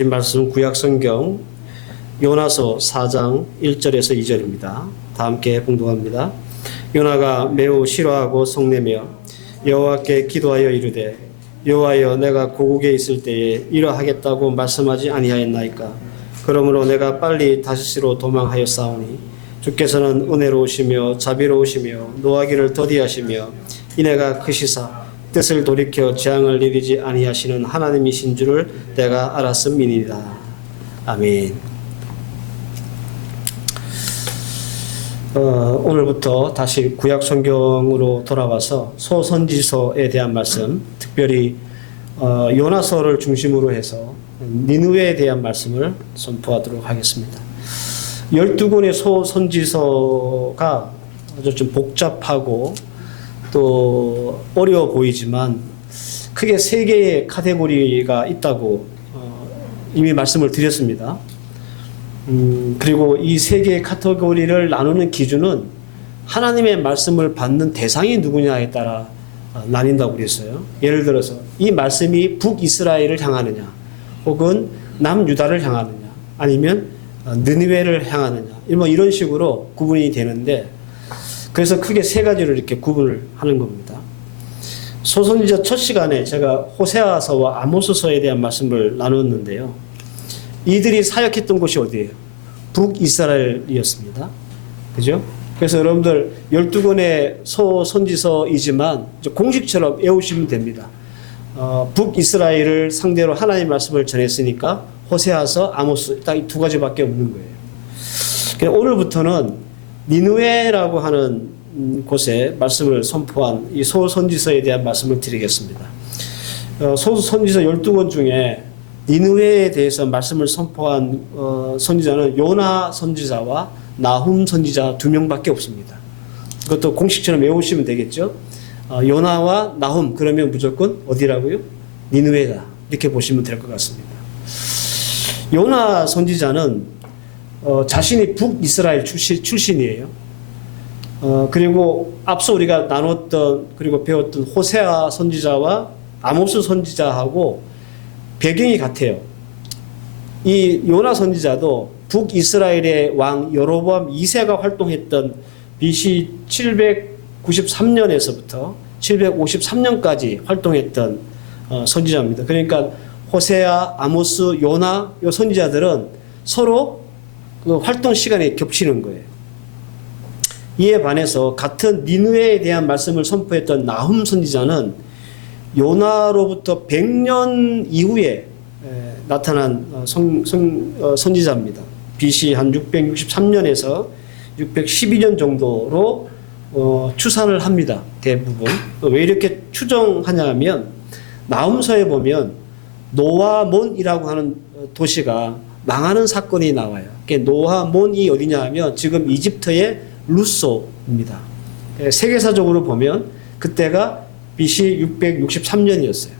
이 말씀 구약성경 요나서 4장 1절에서 2절입니다. 다 함께 봉독합니다. 요나가 매우 싫어하고 성내며 여호와께 기도하여 이르되 여호와여 내가 고국에 있을 때에 이러하겠다고 말씀하지 아니하였나이까. 그러므로 내가 빨리 다시스로 도망하였사오니 주께서는 은혜로우시며 자비로우시며 노하기를 더디하시며 이내가 크시사 뜻을 돌이켜 재앙을 내리지 아니하시는 하나님이신 줄을 내가 알았음이니이다. 아멘. 오늘부터 다시 구약 성경으로 돌아와서 소선지서에 대한 말씀, 특별히 요나서를 중심으로 해서 니느웨에 대한 말씀을 선포하도록 하겠습니다. 12권의 소선지서가 아주 좀 복잡하고 또 어려워 보이지만 크게 세 개의 카테고리가 있다고 이미 말씀을 드렸습니다. 그리고 이 세 개의 카테고리를 나누는 기준은 하나님의 말씀을 받는 대상이 누구냐에 따라 나뉜다고 그랬어요. 예를 들어서 이 말씀이 북이스라엘을 향하느냐 혹은 남유다를 향하느냐 아니면 느니웨를 향하느냐 이런 식으로 구분이 되는데, 그래서 크게 세 가지로 이렇게 구분을 하는 겁니다. 소선지서 첫 시간에 제가 호세아서와 아모스서에 대한 말씀을 나눴는데요. 이들이 사역했던 곳이 어디예요? 북이스라엘이었습니다. 그죠? 그래서 여러분들 12권의 소선지서이지만 공식처럼 외우시면 됩니다. 북이스라엘을 상대로 하나님의 말씀을 전했으니까 호세아서, 아모스 딱 이 두 가지밖에 없는 거예요. 오늘부터는 니느웨라고 하는 곳에 말씀을 선포한 이 소선지서에 대한 말씀을 드리겠습니다. 소선지서 12권 중에 니느웨에 대해서 말씀을 선포한 선지자는 요나 선지자와 나훔 선지자 두 명밖에 없습니다. 그것도 공식처럼 외우시면 되겠죠. 요나와 나훔 그러면 무조건 어디라고요? 니느웨다 이렇게 보시면 될 것 같습니다. 요나 선지자는 자신이 북이스라엘 출신이에요. 그리고 앞서 우리가 나눴던 그리고 배웠던 호세아 선지자와 아모스 선지자하고 배경이 같아요. 이 요나 선지자도 북이스라엘의 왕 여로보암 2세가 활동했던 BC 793년에서부터 753년까지 활동했던 선지자입니다. 그러니까 호세아, 아모스, 요나 이 선지자들은 서로 그 활동 시간이 겹치는 거예요. 이에 반해서 같은 니느웨에 대한 말씀을 선포했던 나훔 선지자는 요나로부터 100년 이후에 나타난 선지자입니다. BC 한 663년에서 612년 정도로 추산을 합니다. 대부분. 왜 이렇게 추정하냐 하면 나훔서에 보면 노아몬이라고 하는 도시가 망하는 사건이 나와요. 노아몬이 어디냐 하면 지금 이집트의 루소입니다. 세계사적으로 보면 그때가 BC 663년이었어요.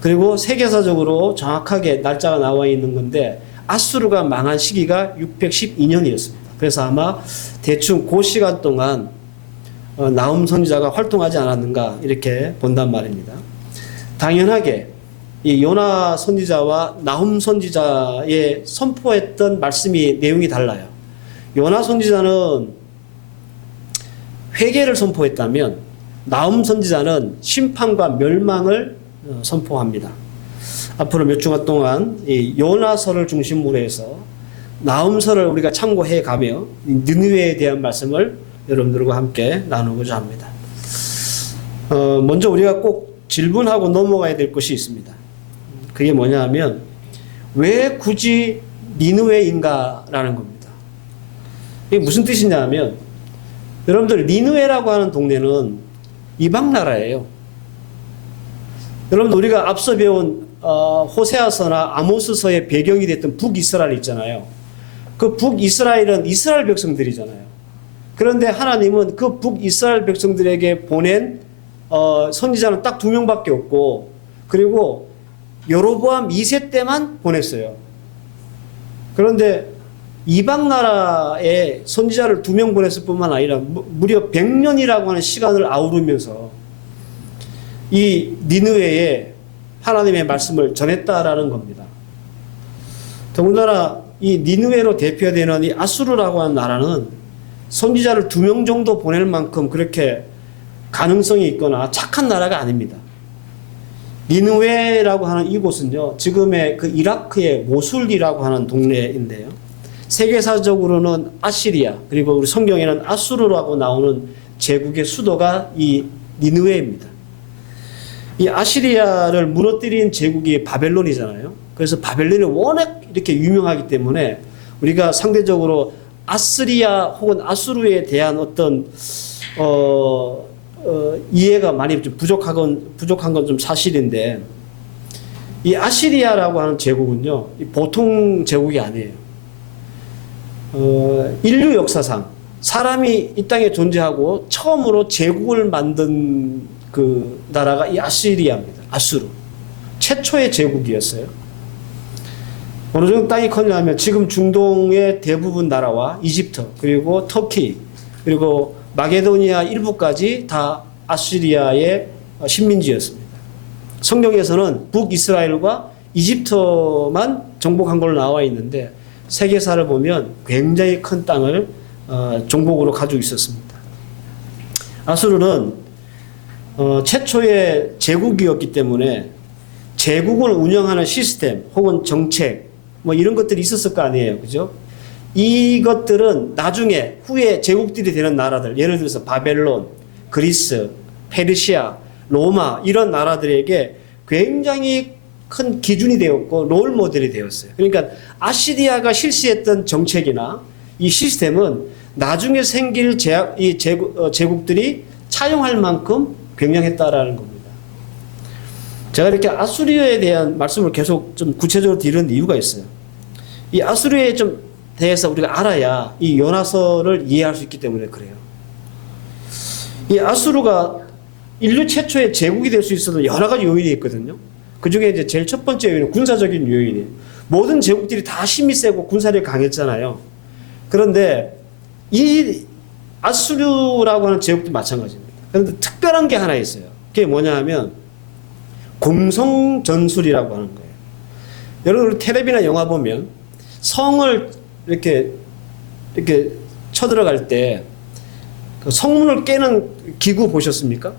그리고 세계사적으로 정확하게 날짜가 나와 있는 건데 아수르가 망한 시기가 612년이었습니다. 그래서 아마 대충 그 시간 동안 나훔 선지자가 활동하지 않았는가 이렇게 본단 말입니다. 당연하게 이 요나 선지자와 나훔 선지자의 선포했던 말씀이 내용이 달라요. 요나 선지자는 회개를 선포했다면 나훔 선지자는 심판과 멸망을 선포합니다. 앞으로 몇 주간 동안 이 요나서를 중심으로 해서 나훔서를 우리가 참고해 가며 느니웨에 대한 말씀을 여러분들과 함께 나누고자 합니다. 먼저 우리가 꼭 질문하고 넘어가야 될 것이 있습니다. 그게 뭐냐 하면 왜 굳이 니느웨인가라는 겁니다. 이게 무슨 뜻이냐 하면 여러분들 니느웨라고 하는 동네는 이방 나라예요. 여러분 우리가 앞서 배운 호세아서나 아모스서의 배경이 됐던 북이스라엘 있잖아요. 그 북이스라엘은 이스라엘 백성들이잖아요. 그런데 하나님은 그 북이스라엘 백성들에게 보낸 선지자는 딱 2명밖에 없고, 그리고 여로보암 2세 때만 보냈어요. 그런데 이방 나라에 선지자를 2명 보냈을 뿐만 아니라 무려 100년이라고 하는 시간을 아우르면서 이 니느웨에 하나님의 말씀을 전했다라는 겁니다. 더군다나 이 니느웨로 대표되는 이 아수르라고 하는 나라는 선지자를 2명 정도 보낼 만큼 그렇게 가능성이 있거나 착한 나라가 아닙니다. 니느웨라고 하는 이곳은요, 지금의 그 이라크의 모술이라고 하는 동네인데요. 세계사적으로는 아시리아, 그리고 우리 성경에는 아수르라고 나오는 제국의 수도가 이 니느웨입니다. 이 아시리아를 무너뜨린 제국이 바벨론이잖아요. 그래서 바벨론이 워낙 이렇게 유명하기 때문에 우리가 상대적으로 아스리아 혹은 아수르에 대한 어떤 이해가 많이 좀 부족한 건 좀 사실인데, 이 아시리아라고 하는 제국은요, 보통 제국이 아니에요. 인류 역사상 사람이 이 땅에 존재하고 처음으로 제국을 만든 그 나라가 이 아시리아입니다. 아수르. 최초의 제국이었어요. 어느 정도 땅이 컸냐면 지금 중동의 대부분 나라와 이집트, 그리고 터키, 그리고 마게도니아 일부까지 다 아시리아의 식민지였습니다. 성경에서는 북이스라엘과 이집트만 정복한 걸로 나와 있는데 세계사를 보면 굉장히 큰 땅을 정복으로 가지고 있었습니다. 아수르는 최초의 제국이었기 때문에 제국을 운영하는 시스템 혹은 정책 뭐 이런 것들이 있었을 거 아니에요. 그죠? 이것들은 나중에 후에 제국들이 되는 나라들, 예를 들어서 바벨론, 그리스, 페르시아, 로마 이런 나라들에게 굉장히 큰 기준이 되었고 롤 모델이 되었어요. 그러니까 아시리아가 실시했던 정책이나 이 시스템은 나중에 생길 제국들이 차용할 만큼 굉장했다라는 겁니다. 제가 이렇게 아수리아에 대한 말씀을 계속 좀 구체적으로 드리는 이유가 있어요. 이 아수리아에 좀 대해서 우리가 알아야 이 요나서를 이해할 수 있기 때문에 그래요. 이 아수르가 인류 최초의 제국이 될 수 있어도 여러 가지 요인이 있거든요. 그 중에 이제 제일 첫 번째 요인은 군사적인 요인이에요. 모든 제국들이 다 힘이 세고 군사력이 강했잖아요. 그런데 이 아수르라고 하는 제국도 마찬가지입니다. 그런데 특별한 게 하나 있어요. 그게 뭐냐 하면 공성전술이라고 하는 거예요. 여러분 텔레비나 영화 보면 성을 이렇게 쳐들어갈 때 그 성문을 깨는 기구 보셨습니까?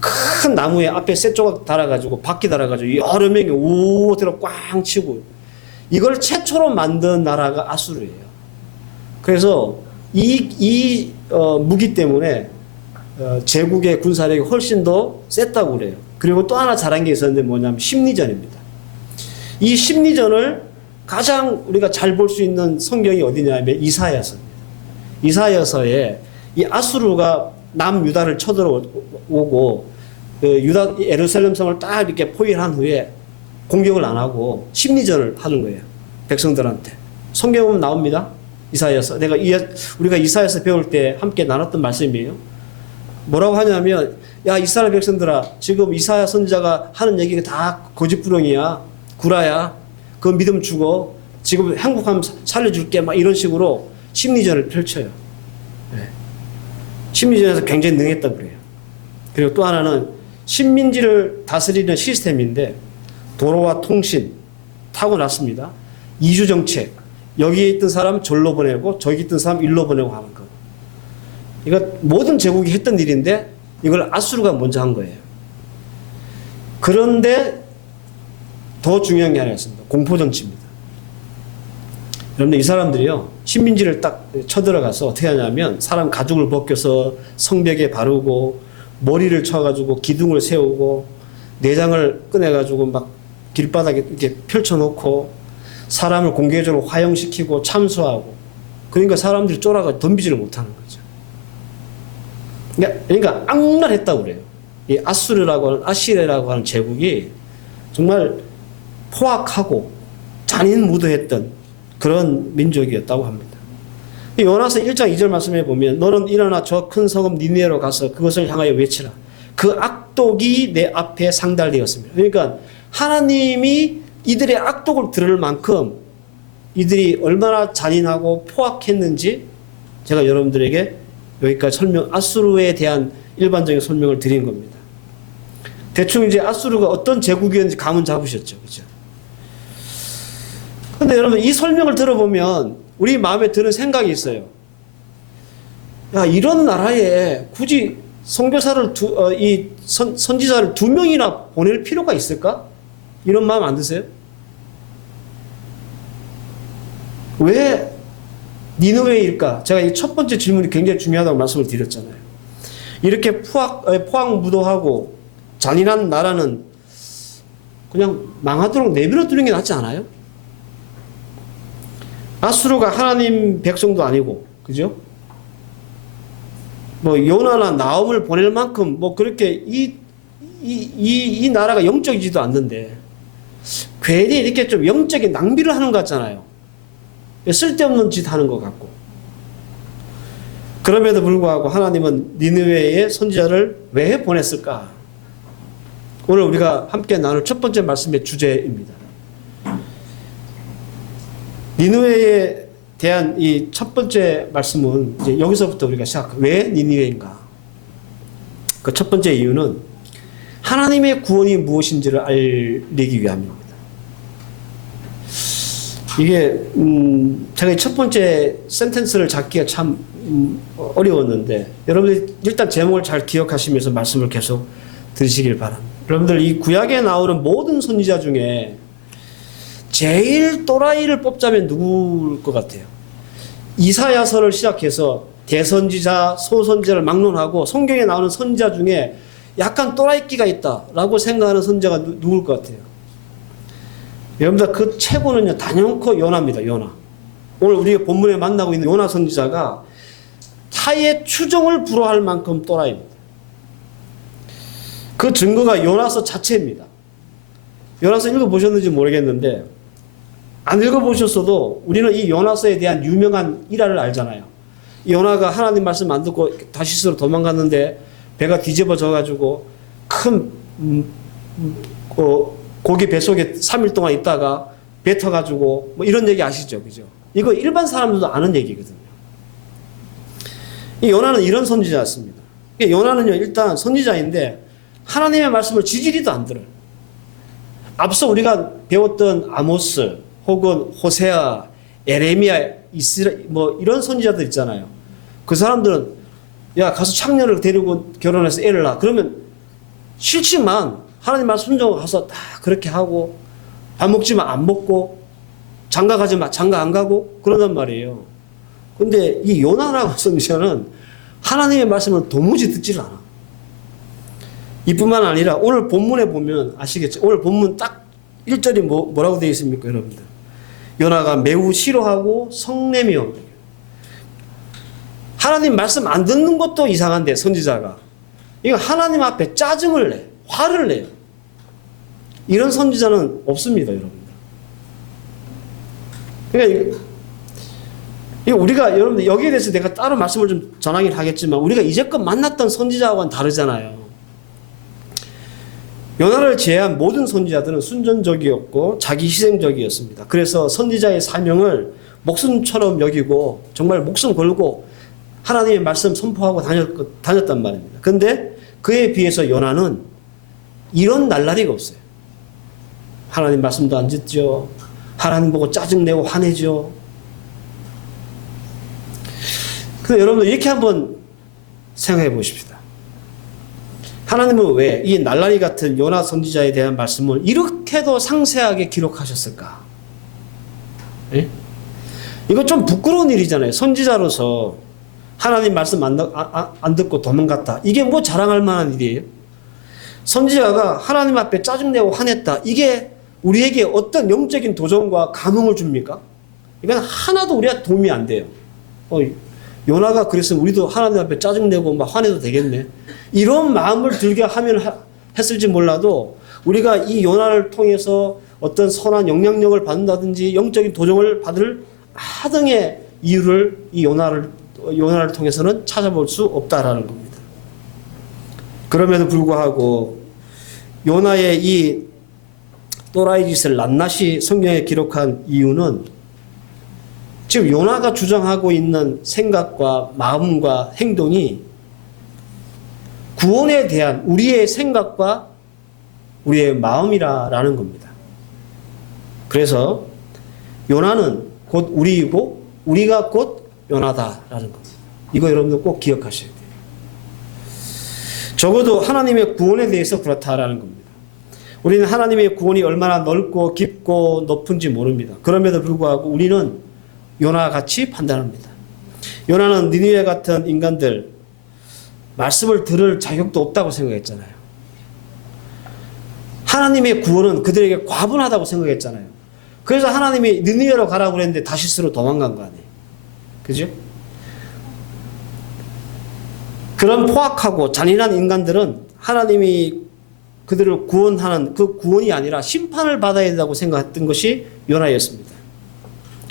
큰 나무에 앞에 쇠 조각 달아가지고 바퀴 달아가지고 여러 명이 오 들어 꽝 치고 이걸 최초로 만든 나라가 아수르예요. 그래서 이 무기 때문에 제국의 군사력이 훨씬 더 셌다고 그래요. 그리고 또 하나 잘한 게 있었는데 뭐냐면 심리전입니다. 이 심리전을 가장 우리가 잘 볼 수 있는 성경이 어디냐면 이사야서입니다. 이사야서에 이 아수르가 남유다를 쳐들어오고 유다 예루살렘 성을 딱 이렇게 포위한 후에 공격을 안 하고 심리전을 하는 거예요. 백성들한테. 성경 보면 나옵니다. 이사야서. 우리가 이사야서 배울 때 함께 나눴던 말씀이에요. 뭐라고 하냐면 야 이스라엘 백성들아 지금 이사야 선지자가 하는 얘기가 다 거짓부렁이야. 구라야. 그 믿음 주고 지금 행복하면 살려줄게 막 이런 식으로 심리전을 펼쳐요. 네. 심리전에서 굉장히 능했다고 그래요. 그리고 또 하나는 식민지를 다스리는 시스템인데 도로와 통신 타고났습니다. 이주정책 여기에 있던 사람 절로 보내고 저기 있던 사람 일로 보내고 하는 거. 이거 모든 제국이 했던 일인데 이걸 아수르가 먼저 한 거예요. 그런데 더 중요한 게 하나 있습니다. 공포정치입니다. 여러분들 이 사람들이요 식민지를 딱 쳐들어가서 어떻게 하냐면 사람 가죽을 벗겨서 성벽에 바르고 머리를 쳐가지고 기둥을 세우고 내장을 꺼내가지고 막 길바닥에 이렇게 펼쳐놓고 사람을 공개적으로 화형시키고 참수하고 그러니까 사람들이 쫄아가 덤비지를 못하는 거죠. 그러니까 악랄했다고 그래요. 이 아수르라고 하는 아시리아라고 하는 제국이 정말 포악하고 잔인무도했던 그런 민족이었다고 합니다. 요나서 1장 2절 말씀에 보면 너는 일어나 저 큰 성읍 니느웨로 가서 그것을 향하여 외치라. 그 악독이 내 앞에 상달되었습니다. 그러니까 하나님이 이들의 악독을 들을 만큼 이들이 얼마나 잔인하고 포악했는지 제가 여러분들에게 여기까지 아수르에 대한 일반적인 설명을 드린 겁니다. 대충 이제 아수르가 어떤 제국이었는지 감은 잡으셨죠. 그죠? 근데 여러분 이 설명을 들어보면 우리 마음에 드는 생각이 있어요. 야, 이런 나라에 굳이 선교사를 선지자를 2명이나 보낼 필요가 있을까? 이런 마음 안 드세요? 왜 니느웨일까? 제가 이 첫 번째 질문이 굉장히 중요하다고 말씀을 드렸잖아요. 이렇게 포악무도하고 잔인한 나라는 그냥 망하도록 내버려 두는 게 낫지 않아요? 아수르가 하나님 백성도 아니고, 그죠? 뭐 요나나 나홈을 보낼 만큼 뭐 그렇게 이 나라가 영적이지도 않는데 괜히 이렇게 좀 영적인 낭비를 하는 것 같잖아요. 쓸데없는 짓 하는 것 같고. 그럼에도 불구하고 하나님은 니느웨에 선지자를 왜 보냈을까? 오늘 우리가 함께 나눌 첫 번째 말씀의 주제입니다. 니느웨에 대한 이 첫 번째 말씀은 이제 여기서부터 우리가 왜 니느웨인가? 그 첫 번째 이유는 하나님의 구원이 무엇인지를 알리기 위함입니다. 이게 제가 첫 번째 센텐스를 잡기가 참 어려웠는데 여러분들 일단 제목을 잘 기억하시면서 말씀을 계속 들으시길 바랍니다. 여러분들 이 구약에 나오는 모든 선지자 중에 제일 또라이를 뽑자면 누구일 것 같아요? 이사야서를 시작해서 대선지자, 소선지자를 막론하고 성경에 나오는 선지자 중에 약간 또라이끼가 있다라고 생각하는 선지자가 누구일 것 같아요? 여러분들 그 최고는요 단연코 요나입니다. 요나. 오늘 우리가 본문에 만나고 있는 요나 선지자가 타의 추종을 불허할 만큼 또라이입니다. 그 증거가 요나서 자체입니다. 요나서 읽어보셨는지 모르겠는데 안 읽어보셨어도 우리는 이 요나서에 대한 유명한 일화를 알잖아요. 요나가 하나님 말씀 안 듣고 다시스로 도망갔는데 배가 뒤집어져 가지고 큰 고기 뱃속에 3일 동안 있다가 배 터가지고 뭐 이런 얘기 아시죠? 그죠? 이거 일반 사람들도 아는 얘기거든요. 이 요나는 이런 선지자였습니다. 요나는요 일단 선지자인데 하나님의 말씀을 지지리도 안 들어요. 앞서 우리가 배웠던 아모스 혹은 호세아, 에레미야, 뭐 이런 선지자들 있잖아요. 그 사람들은 야 가서 창녀를 데리고 결혼해서 애를 낳아. 그러면 싫지만 하나님 말씀 순종하고 가서 다 그렇게 하고 밥 먹지만 안 먹고 장가 가지만 장가 안 가고 그러단 말이에요. 근데 이 요나라고 선지자는 하나님의 말씀을 도무지 듣지를 않아. 이뿐만 아니라 오늘 본문에 보면 아시겠죠? 오늘 본문 딱 1절이 뭐라고 되어 있습니까, 여러분들? 요나가 매우 싫어하고 성내며 하나님 말씀 안 듣는 것도 이상한데 선지자가 이거 하나님 앞에 짜증을 내, 화를 내요. 이런 선지자는 없습니다, 여러분들. 그러니까 우리가 여러분들 여기에 대해서 내가 따로 말씀을 좀 전하긴 하겠지만 우리가 이제껏 만났던 선지자와는 다르잖아요. 요나를 제외한 모든 선지자들은 순전적이었고 자기 희생적이었습니다. 그래서 선지자의 사명을 목숨처럼 여기고 정말 목숨 걸고 하나님의 말씀 선포하고 다녔단 말입니다. 그런데 그에 비해서 요나는 이런 날라리가 없어요. 하나님 말씀도 안 듣죠. 하나님 보고 짜증내고 화내죠. 근데 여러분들 이렇게 한번 생각해 보십시다. 하나님은 왜 이 날라리 같은 요나 선지자에 대한 말씀을 이렇게도 상세하게 기록하셨을까? 예? 이거 좀 부끄러운 일이잖아요. 선지자로서 하나님 말씀 안 듣고 도망갔다. 이게 뭐 자랑할 만한 일이에요? 선지자가 하나님 앞에 짜증내고 화냈다. 이게 우리에게 어떤 영적인 도전과 감흥을 줍니까? 이건 하나도 우리가 도움이 안 돼요. 요나가 그랬으면 우리도 하나님 앞에 짜증내고 막 화내도 되겠네. 이런 마음을 들게 하면 했을지 몰라도 우리가 이 요나를 통해서 어떤 선한 영향력을 받는다든지 영적인 도전을 받을 하등의 이유를 이 요나를 통해서는 찾아볼 수 없다라는 겁니다. 그럼에도 불구하고 요나의 이 또라이 짓을 낱낱이 성경에 기록한 이유는 지금 요나가 주장하고 있는 생각과 마음과 행동이 구원에 대한 우리의 생각과 우리의 마음이라는 겁니다. 그래서 요나는 곧 우리이고 우리가 곧 요나다라는 겁니다. 이거 여러분들 꼭 기억하셔야 돼요. 적어도 하나님의 구원에 대해서 그렇다라는 겁니다. 우리는 하나님의 구원이 얼마나 넓고 깊고 높은지 모릅니다. 그럼에도 불구하고 우리는 요나와 같이 판단합니다. 요나는 니느웨 같은 인간들 말씀을 들을 자격도 없다고 생각했잖아요. 하나님의 구원은 그들에게 과분하다고 생각했잖아요. 그래서 하나님이 니느웨로 가라고 그랬는데 다시스로 도망간 거 아니에요. 그죠? 그런 포악하고 잔인한 인간들은 하나님이 그들을 구원하는 그 구원이 아니라 심판을 받아야 된다고 생각했던 것이 요나였습니다.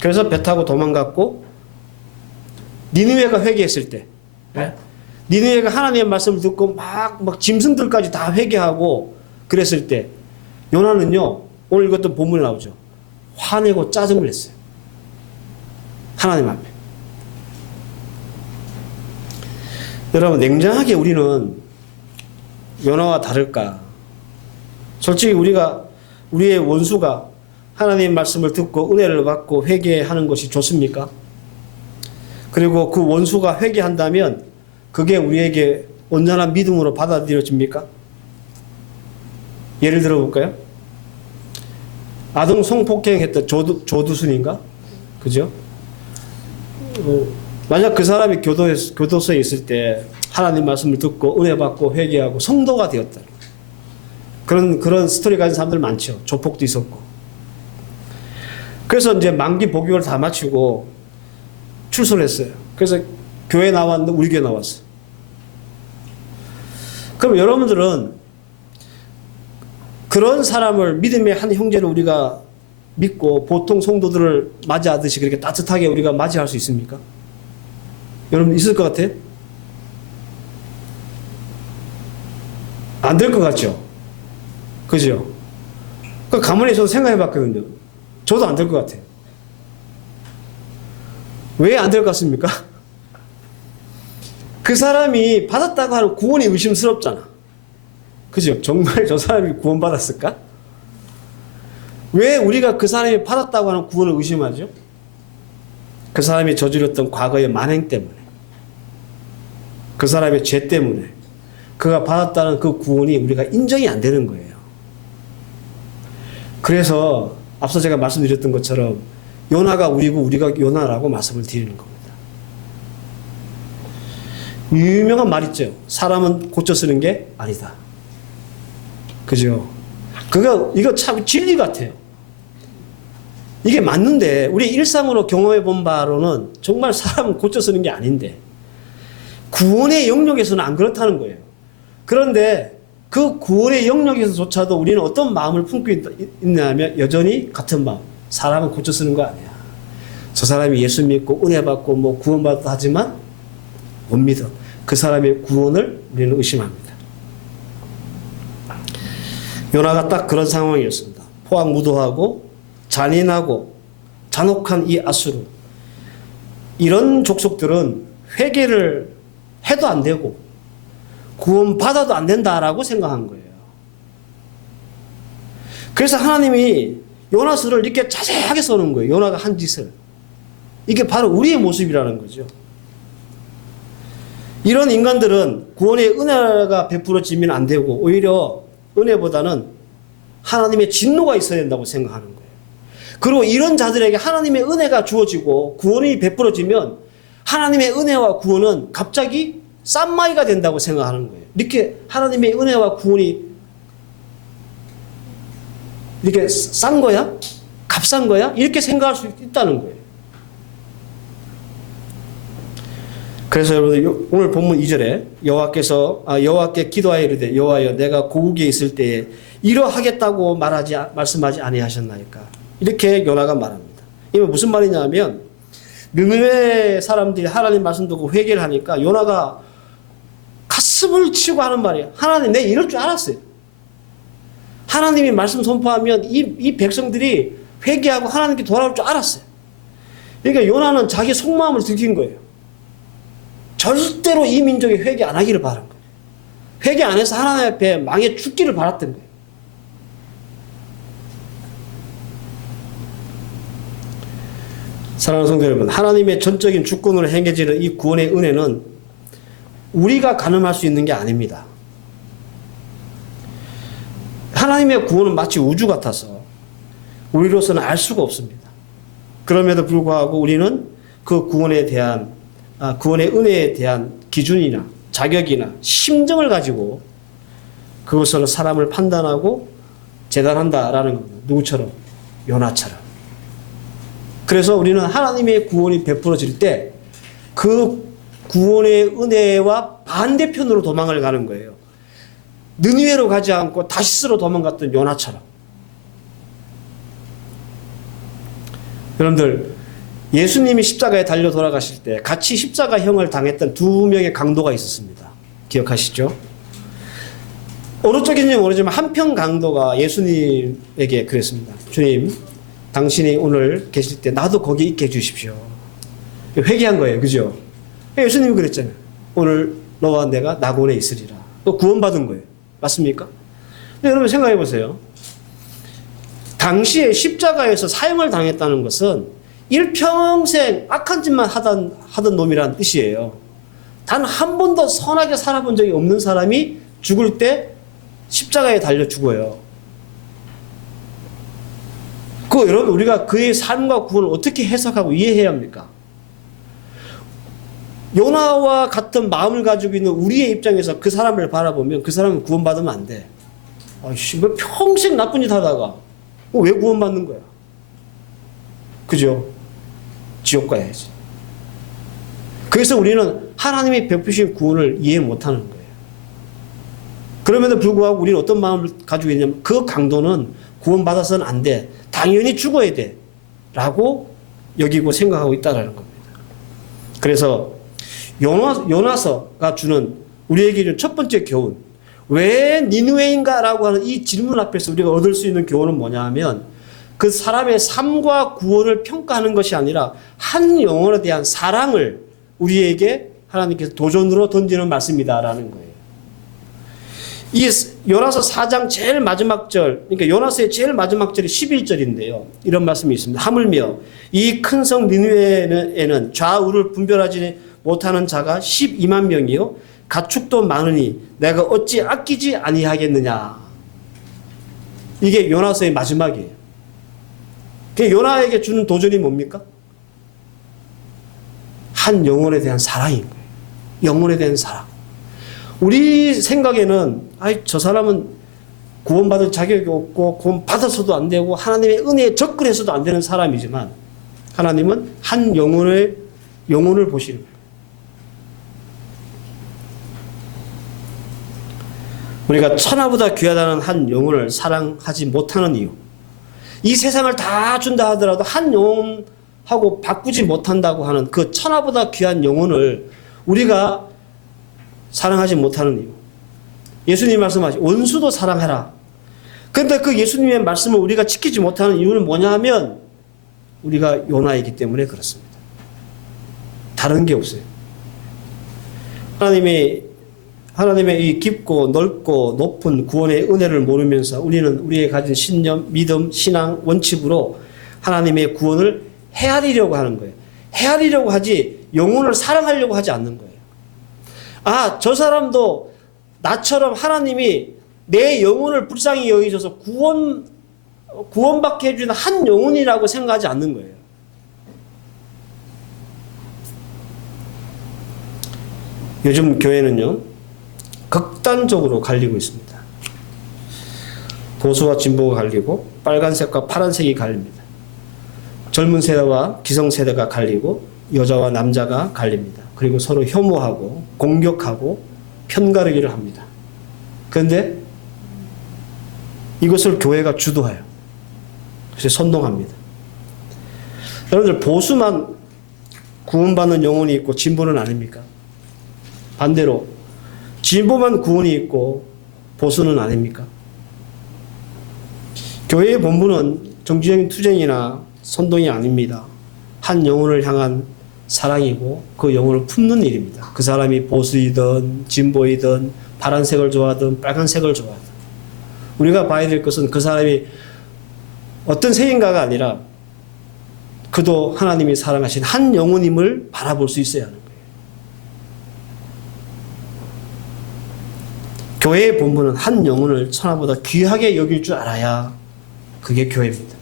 그래서 배 타고 도망갔고 니느웨가 회개했을 때 니느웨가 하나님의 말씀을 듣고 막 짐승들까지 다 회개하고 그랬을 때 요나는요, 오늘 읽었던 본문에 나오죠. 화내고 짜증을 냈어요. 하나님 앞에. 여러분, 냉정하게 우리는 요나와 다를까? 솔직히 우리의 원수가 하나님의 말씀을 듣고 은혜를 받고 회개하는 것이 좋습니까? 그리고 그 원수가 회개한다면 그게 우리에게 온전한 믿음으로 받아들여집니까? 예를 들어 볼까요? 아동 성폭행했던 조두순인가? 그죠? 만약 그 사람이 교도소에 있을 때 하나님 말씀을 듣고 은혜 받고 회개하고 성도가 되었다. 그런 스토리 가진 사람들 많죠. 조폭도 있었고. 그래서 이제 만기 복역을 다 마치고 출소를 했어요. 그래서 교회 나왔는데 우리 교회 나왔어요. 그럼 여러분들은 그런 사람을 믿음의 한 형제를 우리가 믿고 보통 성도들을 맞이하듯이 그렇게 따뜻하게 우리가 맞이할 수 있습니까? 여러분 있을 것 같아요? 안 될 것 같죠? 그죠? 그 가만히 저도 생각해 봤거든요. 저도 안 될 것 같아요. 왜 안 될 것 같습니까? 그 사람이 받았다고 하는 구원이 의심스럽잖아. 그죠? 정말 저 사람이 구원받았을까? 왜 우리가 그 사람이 받았다고 하는 구원을 의심하죠? 그 사람이 저질렀던 과거의 만행 때문에, 그 사람의 죄 때문에, 그가 받았다는 그 구원이 우리가 인정이 안 되는 거예요. 그래서 앞서 제가 말씀드렸던 것처럼 요나가 우리고 우리가 요나라고 말씀을 드리는 겁니다. 유명한 말 있죠. 사람은 고쳐 쓰는 게 아니다. 그죠? 이거 참 진리 같아요. 이게 맞는데, 우리 일상으로 경험해 본 바로는 정말 사람은 고쳐 쓰는 게 아닌데, 구원의 영역에서는 안 그렇다는 거예요. 그런데 그 구원의 영역에서조차도 우리는 어떤 마음을 품고 있냐면, 여전히 같은 마음. 사람은 고쳐 쓰는 거 아니야. 저 사람이 예수 믿고 은혜 받고 뭐 구원받았다 하지만 못 믿어. 그 사람의 구원을 우리는 의심합니다. 요나가 딱 그런 상황이었습니다. 포악무도하고 잔인하고 잔혹한 이 아수르. 이런 족속들은 회개를 해도 안 되고 구원받아도 안 된다라고 생각한 거예요. 그래서 하나님이 요나서를 이렇게 자세하게 써놓은 거예요. 요나가 한 짓을. 이게 바로 우리의 모습이라는 거죠. 이런 인간들은 구원의 은혜가 베풀어지면 안 되고 오히려 은혜보다는 하나님의 진노가 있어야 된다고 생각하는 거예요. 그리고 이런 자들에게 하나님의 은혜가 주어지고 구원이 베풀어지면 하나님의 은혜와 구원은 갑자기 쌈마이가 된다고 생각하는 거예요. 이렇게 하나님의 은혜와 구원이 이렇게 싼 거야? 값싼 거야? 이렇게 생각할 수 있다는 거예요. 그래서 여러분들 오늘 본문 2절에 여호와께 기도하여 이르되 여호와여 내가 고국에 있을 때에 이러하겠다고 말씀하지 아니하셨나이까. 이렇게 요나가 말합니다. 이게 무슨 말이냐면 느느웨 사람들이 하나님 말씀 듣고 회개를 하니까 요나가 가슴을 치고 하는 말이에요. 하나님, 내가 이럴 줄 알았어요. 하나님이 말씀 선포하면 이 백성들이 회개하고 하나님께 돌아올 줄 알았어요. 그러니까 요나는 자기 속마음을 들킨 거예요. 절대로 이 민족이 회개 안 하기를 바란 거예요. 회개 안 해서 하나님 앞에 망해 죽기를 바랐던 거예요. 사랑하는 성도 여러분, 하나님의 전적인 주권으로 행해지는 이 구원의 은혜는 우리가 가늠할 수 있는 게 아닙니다. 하나님의 구원은 마치 우주 같아서 우리로서는 알 수가 없습니다. 그럼에도 불구하고 우리는 그 구원에 대한 구원의 은혜에 대한 기준이나 자격이나 심정을 가지고 그것으로 사람을 판단하고 재단한다라는 겁니다. 누구처럼? 요나처럼. 그래서 우리는 하나님의 구원이 베풀어질 때 그 구원의 은혜와 반대편으로 도망을 가는 거예요. 느니웨로 가지 않고 다시스로 도망갔던 요나처럼. 여러분들, 예수님이 십자가에 달려 돌아가실 때 같이 십자가형을 당했던 두 명의 강도가 있었습니다. 기억하시죠? 어느 쪽인지 모르지만 한편 강도가 예수님에게 그랬습니다. 주님, 당신이 오늘 계실 때 나도 거기 있게 해주십시오. 회개한 거예요. 그죠? 예수님이 그랬잖아요. 오늘 너와 내가 낙원에 있으리라. 또 구원받은 거예요. 맞습니까? 근데 여러분 생각해 보세요. 당시에 십자가에서 사형을 당했다는 것은 일평생 악한 짓만 하던 놈이라는 뜻이에요. 단 한 번도 선하게 살아본 적이 없는 사람이 죽을 때 십자가에 달려 죽어요. 여러분, 우리가 그의 삶과 구원을 어떻게 해석하고 이해해야 합니까? 요나와 같은 마음을 가지고 있는 우리의 입장에서 그 사람을 바라보면 그 사람은 구원받으면 안 돼. 아이씨, 뭐 평생 나쁜 짓 하다가 왜 구원받는 거야? 그죠? 지옥 가야지. 그래서 우리는 하나님이 베푸신 구원을 이해 못하는 거예요. 그럼에도 불구하고 우리는 어떤 마음을 가지고 있냐면 그 강도는 구원받아서는 안 돼. 당연히 죽어야 돼. 라고 여기고 생각하고 있다는 겁니다. 그래서 요나서가 주는 우리에게 주는 첫 번째 교훈. 왜 니느웨인가? 라고 하는 이 질문 앞에서 우리가 얻을 수 있는 교훈은 뭐냐 하면 그 사람의 삶과 구원을 평가하는 것이 아니라 한 영혼에 대한 사랑을 우리에게 하나님께서 도전으로 던지는 말씀이다라는 거예요. 이 요나서 4장 제일 마지막 절, 그러니까 요나서의 제일 마지막 절이 11절인데요. 이런 말씀이 있습니다. 하물며 이 큰 성 니느웨에는 좌우를 분별하지 못하는 자가 12만 명이요 가축도 많으니 내가 어찌 아끼지 아니하겠느냐. 이게 요나서의 마지막이에요. 요나에게 주는 도전이 뭡니까? 한 영혼에 대한 사랑인 거예요. 영혼에 대한 사랑. 우리 생각에는 저 사람은 구원받을 자격이 없고 구원받아서도 안 되고 하나님의 은혜에 접근해서도 안 되는 사람이지만 하나님은 한 영혼을 보시는 거예요. 우리가 천하보다 귀하다는 한 영혼을 사랑하지 못하는 이유. 이 세상을 다 준다 하더라도 한 영혼하고 바꾸지 못한다고 하는 그 천하보다 귀한 영혼을 우리가 사랑하지 못하는 이유. 예수님 말씀하시죠. 원수도 사랑해라. 그런데 그 예수님의 말씀을 우리가 지키지 못하는 이유는 뭐냐 하면 우리가 요나이기 때문에 그렇습니다. 다른 게 없어요. 하나님의 이 깊고 넓고 높은 구원의 은혜를 모르면서 우리는 우리의 가진 신념, 믿음, 신앙, 원칙으로 하나님의 구원을 헤아리려고 하는 거예요. 헤아리려고 하지 영혼을 사랑하려고 하지 않는 거예요. 저 사람도 나처럼 하나님이 내 영혼을 불쌍히 여기셔서 구원받게 해주는 한 영혼이라고 생각하지 않는 거예요. 요즘 교회는요, 극단적으로 갈리고 있습니다. 보수와 진보가 갈리고 빨간색과 파란색이 갈립니다. 젊은 세대와 기성세대가 갈리고 여자와 남자가 갈립니다. 그리고 서로 혐오하고 공격하고 편가르기를 합니다. 그런데 이것을 교회가 주도해요. 그래서 선동합니다. 여러분들, 보수만 구원받는 영혼이 있고 진보는 아닙니까? 반대로 진보만 구원이 있고 보수는 아닙니까? 교회의 본분은 정치적인 투쟁이나 선동이 아닙니다. 한 영혼을 향한 사랑이고 그 영혼을 품는 일입니다. 그 사람이 보수이든 진보이든 파란색을 좋아하든 빨간색을 좋아하든 우리가 봐야 될 것은 그 사람이 어떤 색인가가 아니라 그도 하나님이 사랑하신 한 영혼임을 바라볼 수 있어야 하는 거예요. 교회의 본분은 한 영혼을 천하보다 귀하게 여길 줄 알아야 그게 교회입니다.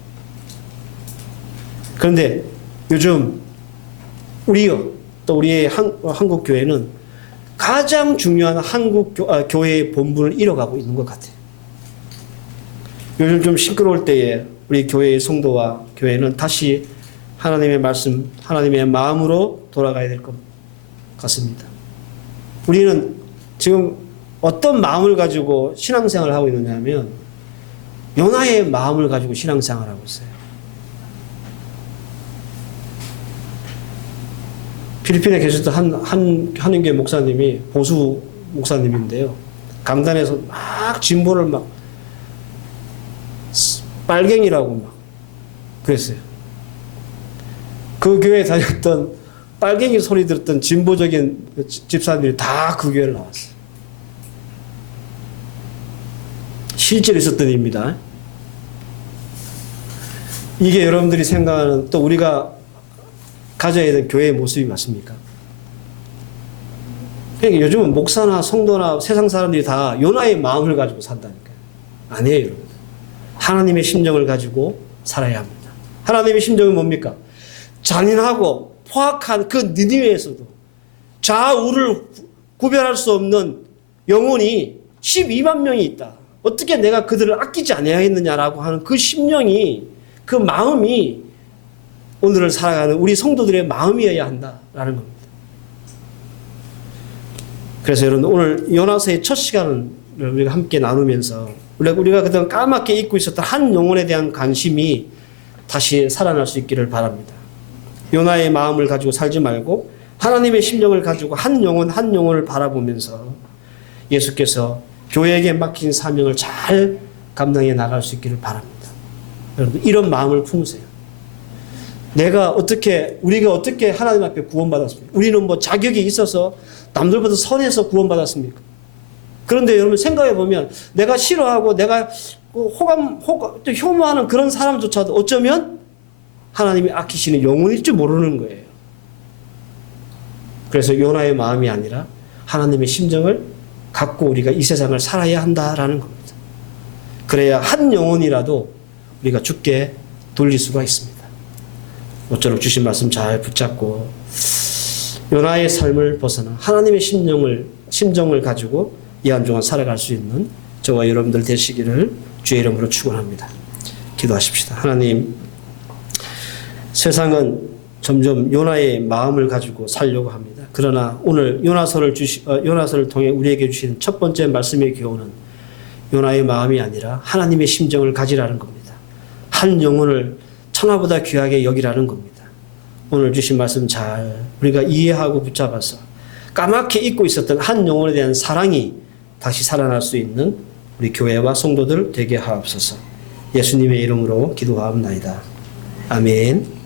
그런데 요즘 또 우리의 한국 교회는 가장 중요한 한국 교회의 본분을 잃어가고 있는 것 같아요. 요즘 좀 시끄러울 때에 우리 교회의 성도와 교회는 다시 하나님의 말씀, 하나님의 마음으로 돌아가야 될 것 같습니다. 우리는 지금 어떤 마음을 가지고 신앙생활을 하고 있느냐 하면 요나의 마음을 가지고 신앙생활을 하고 있어요. 필리핀에 계셨던 한인교회 목사님이 보수 목사님인데요. 강단에서 막 진보를 막 빨갱이라고 막 그랬어요. 그 교회에 다녔던 빨갱이 소리 들었던 진보적인 집사님들이 다 그 교회를 나왔어요. 실제로 있었던 일입니다. 이게 여러분들이 생각하는 또 우리가 가져야 되는 교회의 모습이 맞습니까? 그러니까 요즘은 목사나 성도나 세상 사람들이 다 요나의 마음을 가지고 산다니까요. 아니에요, 여러분. 하나님의 심정을 가지고 살아야 합니다. 하나님의 심정은 뭡니까? 잔인하고 포악한 그 니느웨에서도 좌우를 구별할 수 없는 영혼이 12만 명이 있다. 어떻게 내가 그들을 아끼지 아니하겠느냐라고 하는 그 심령이, 그 마음이 오늘을 살아가는 우리 성도들의 마음이어야 한다라는 겁니다. 그래서 여러분 오늘 요나서의 첫 시간을 우리가 함께 나누면서 우리가 그동안 까맣게 잊고 있었던 한 영혼에 대한 관심이 다시 살아날 수 있기를 바랍니다. 요나의 마음을 가지고 살지 말고 하나님의 심령을 가지고 한 영혼을 바라보면서 예수께서 교회에게 맡긴 사명을 잘 감당해 나갈 수 있기를 바랍니다. 여러분 이런 마음을 품으세요. 우리가 어떻게 하나님 앞에 구원받았습니까? 우리는 뭐 자격이 있어서 남들보다 선해서 구원받았습니까? 그런데 여러분 생각해 보면 내가 싫어하고 내가 혐오하는 그런 사람조차도 어쩌면 하나님이 아끼시는 영혼일 줄 모르는 거예요. 그래서 요나의 마음이 아니라 하나님의 심정을 갖고 우리가 이 세상을 살아야 한다라는 겁니다. 그래야 한 영혼이라도 우리가 주께 돌릴 수가 있습니다. 모쪼록 주신 말씀 잘 붙잡고 요나의 삶을 벗어나 하나님의 심정을 가지고 이 한 주간 살아갈 수 있는 저와 여러분들 되시기를 주의 이름으로 축원합니다. 기도하십시다. 하나님, 세상은 점점 요나의 마음을 가지고 살려고 합니다. 그러나 오늘 요나서를 통해 우리에게 주신 첫 번째 말씀의 교훈은 요나의 마음이 아니라 하나님의 심정을 가지라는 겁니다. 한 영혼을 천하보다 귀하게 여기라는 겁니다. 오늘 주신 말씀 잘 우리가 이해하고 붙잡아서 까맣게 잊고 있었던 한 영혼에 대한 사랑이 다시 살아날 수 있는 우리 교회와 성도들 되게 하옵소서. 예수님의 이름으로 기도하옵나이다. 아멘.